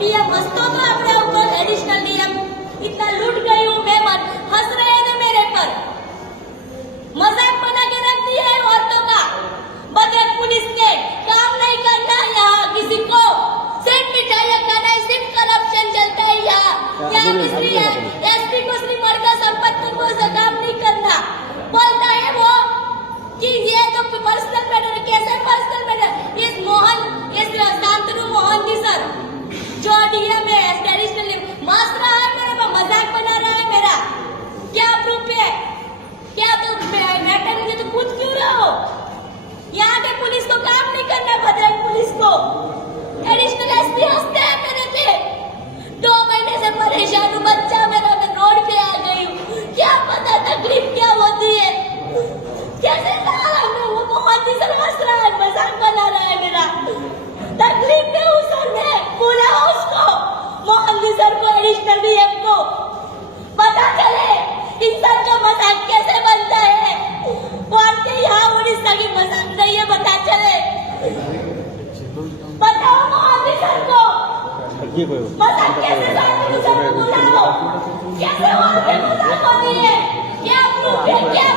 DM हंसतो तो अपने ऊपर एडिशनल डीएम इतना लूट गई हूँ मैं मत हंस रहे हैं मेरे पर मजाक बना के रख दिया है औरतों का बगैर पुलिस के काम नहीं करना यहाँ किसी को सिर्फ मिठाइयाँ खाना है सिर्फ करप्शन चलता है यहाँ किसी एसपी को श्री मर्गा संपत्ति को काम नहीं करना बोलता है वो कि ये तो पर्सनल मैटर है कैसे पर्सनल मैटर इस मोहन इस शांतनु मोहन जी सर जो डीएम है ट्रेडिशनल मास रहा है मेरे पर मजाक बना रहा है मेरा क्या प्रूफ है क्या तो मैटर नहीं तो पूछ क्यों रहे हो यहाँ के पुलिस को काम नहीं करना बजरंग पुलिस को एडिशनल एसपी हंसते हैं मेरे पे 2 महीने से परेशान हूँ बच्चा मेरा मैं रोड पे आ गई हूँ क्या पता तकलीफ क्या होती है कैसे वो बहुत ही सर हंस रहा है मजाक बना रहा है मेरा तकलीफ में उस सर ने बोला उसको मोहन जी सर को एडिशनल डीएम को पता चले इंसान का मजाक कैसे बनता है बोलते यहाँ उड़ीसा की मजाक नहीं है पता चले बताओ मोहन जी सर को मजाक कैसे सर को बुलाओ कैसे वहाँ पे मजाक होती है क्या प्रूफ है क्या